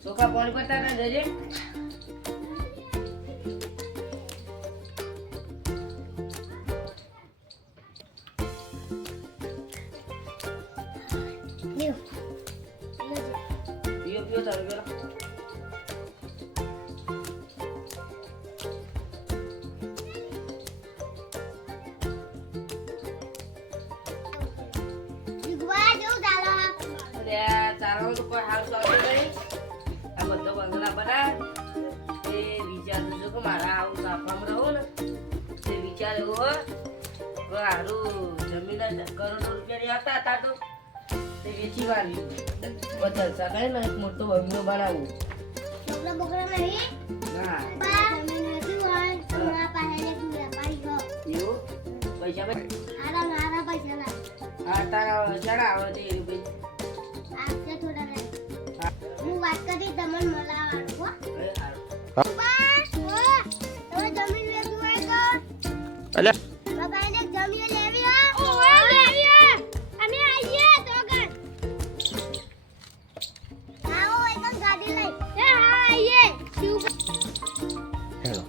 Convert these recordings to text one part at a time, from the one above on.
ચોખા પાણી પડતા ને જજે પીઓ પીઓ ચાલુ કરો ચાલો તો કોઈ હાલ ચાલતો નહીં આ બધો બંગલા બના એ વિચાર જો કે મારા આવું સાફામાં રહું ને તે વિચાર એવો હોય સારું જમીન કરોડો રૂપિયાની હતા હતા તો તે વેચી વાળી બધા સગાઈ ને એક મોટો બંગલો બનાવું ના એવું પૈસા હા તારા જણા આવે તે રૂપિયા હું વાત કરી તમને મળવાનું હો તમે જમીન વેચવું હોય તો અલે બાબાને જમીન લેવી હોય ઓય લેવી અમે આવીએ તો ગણ આવો એકમ ગાડી લઈ એ હા આવીએ હેલો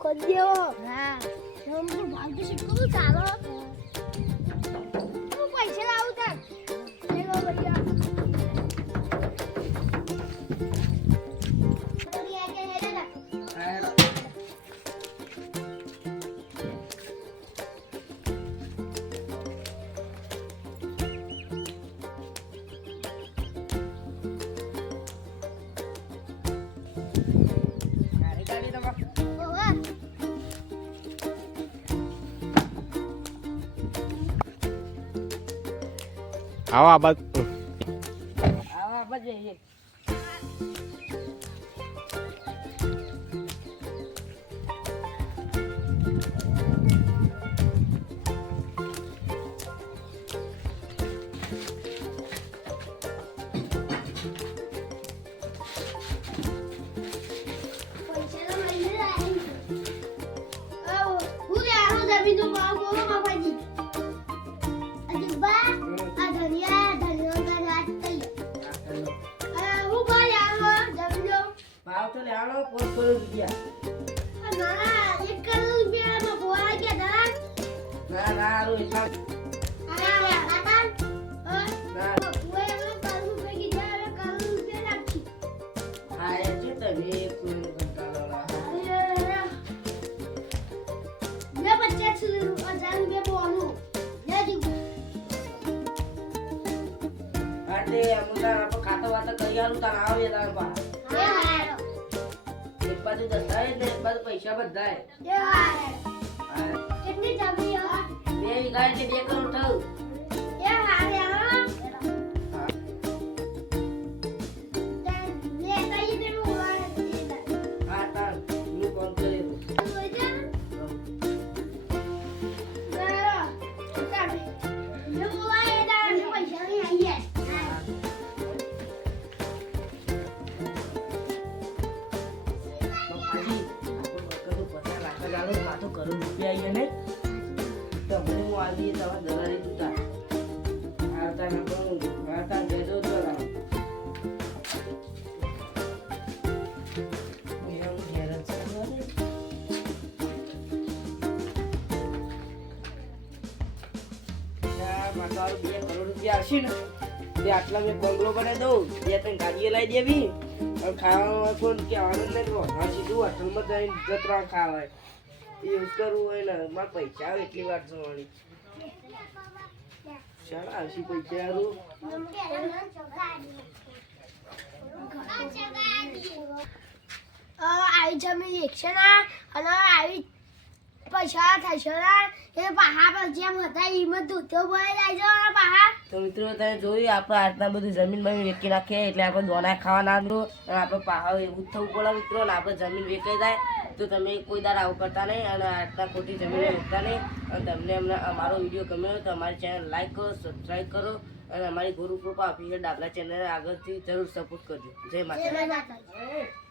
ખોદ દેવો હા ભાગ્ય શીખવું ચાલો હું પૈસા લાવું તાર આવા બાદ જઈએ ખાતો વાતો કરી આલું તાર આવે તાર પા એક બાજુ દસ્તાવેજ ને એક બાજુ પૈસા બધાય કેટલી જમી હો 2 વીઘા એટલે 2 કરોડ થયું એ હારે તમને હું આવી તમારે દલાલી જૂતા આવતા ના કરું આવતા જજો તો મારે 2 કરોડ રૂપિયા આવશે ને તે આટલા મેં બંગલો બનાવી દઉં 2-3 ગાડીઓ લાવી દેવી અને ખાવાનું કોણ કે આનંદ નહીં હા સીધું હોટલમાં જઈને જતરા ખાવાય એવું કરવું હોય ને મારે પૈસા આવે એટલી વાર જોવાની ચાલ આવશે પૈસા હારું આવી જમીન એકશે ના અને આવી પૈસા થશે ના એ પહાડ પર જેમ હતા એમાં ધોતો બોલાઈ જાય છે અને પહાડ તો મિત્રો તમે જોયું આપણે આટલા બધું જમીન બમીન વેચી નાખીએ એટલે આપણે દોના ખાવા ના દો અને આપણે પહાડ એવું જ થવું પડે મિત્રો ને આપણે જમીન વેચાઈ જાય તો તમે કોઈ દાડા આવું કરતા નહીં અને આટલા ખોટી જમીન વેચતા નહીં અને તમને અમને અમારો વિડીયો ગમ્યો હોય તો અમારી ચેનલ લાઈક કરો સબસ્ક્રાઈબ કરો અને અમારી ગુરુ કૃપા ઓફિશિયલ ડાબલા ચેનલને આગળથી જરૂર સપોર્ટ કરજો જય માતા.